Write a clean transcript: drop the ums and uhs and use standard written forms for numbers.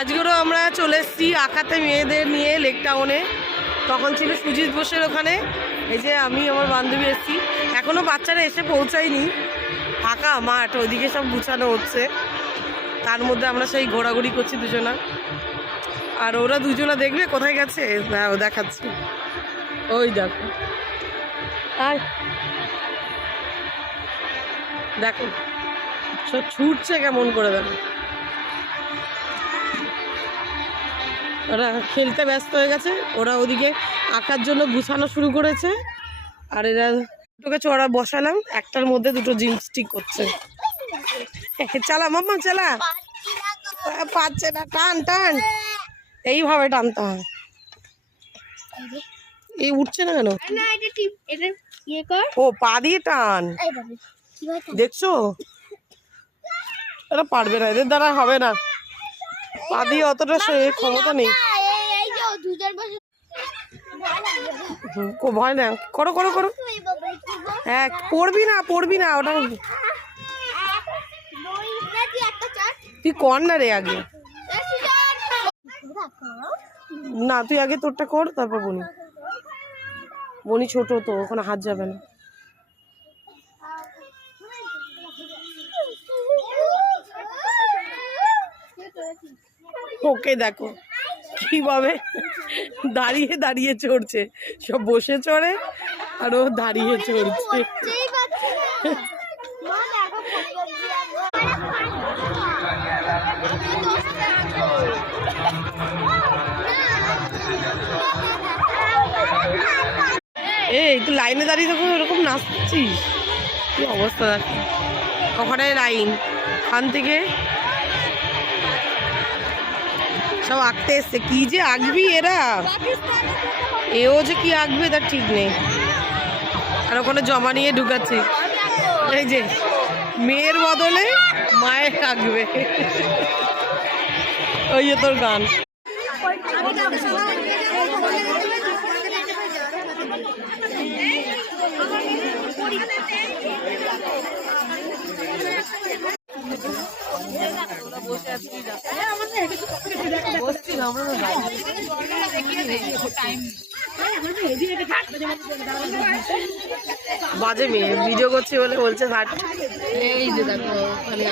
আজকেরও আমরা চলে এসেছি আঁকাতে মেয়েদের নিয়ে লেক টাউনে। তখন ছিল সুজিত বোসের ওখানে। এই যে আমি আমার বান্ধবী এসেছি, এখনও বাচ্চারা এসে পৌঁছায়নি, ফাঁকা মাঠ, ওইদিকে সব গুছানো হচ্ছে। তার মধ্যে আমরা সেই ঘোরাঘুরি করছি দুজনা। আর ওরা দুজনা দেখবে কোথায় গেছে, দেখাচ্ছি। ওই দেখো, আর দেখো সব ছুটছে কেমন করে, দেখো ওরা খেলতে ব্যস্ত হয়ে গেছে। ওরা ওদিকে আঁকার জন্য গুছানো শুরু করেছে। আর এরা দুটোকে চড়া বসালাম, একটার মধ্যে দুটো জিন্স ঠিক করছে। চালা মাম্মা চালা, পাচ্ছে না, টান টান, এইভাবে টানতে হয়। এই উঠছে না কেন? ও পা দিয়ে টান, দেখছো? এরা পারবে না, এদের দ্বারা হবে না, পা দিয়ে অতটা ক্ষমতা নেই। ভয় না, করো করো করো। হ্যাঁ, পড়বি না পড়বি না, ওটা তুই কর না রে আগে। না তুই আগে তোরটা কর, তারপর বনি। বনি ছোট তো, ওখানে হাত যাবে না। ওকে দেখো কিভাবে দাঁড়িয়ে দাঁড়িয়ে চড়ছে, সব বসে চড়ে আর ও দাঁড়িয়ে চড়ছে। এই তুই লাইনে দাঁড়িয়ে তখন ওরকম নাচছিস, কি অবস্থা দেখ। ওখানে লাইন, ওখান থেকে সব আঁকতে এসছে। কি যে আঁকবি এরা, এও যে কি আঁকবে তার ঠিক নেই। আর ওখানে জমা নিয়ে ঢুকাচ্ছি, এই যে মেয়ের বদলে মায়ের আঁকবে। ওই যে তোর গান। বাজে মেয়ে, ভিডিও করছি বলে বলছে ঘাট। এই যে দেখো ওখানে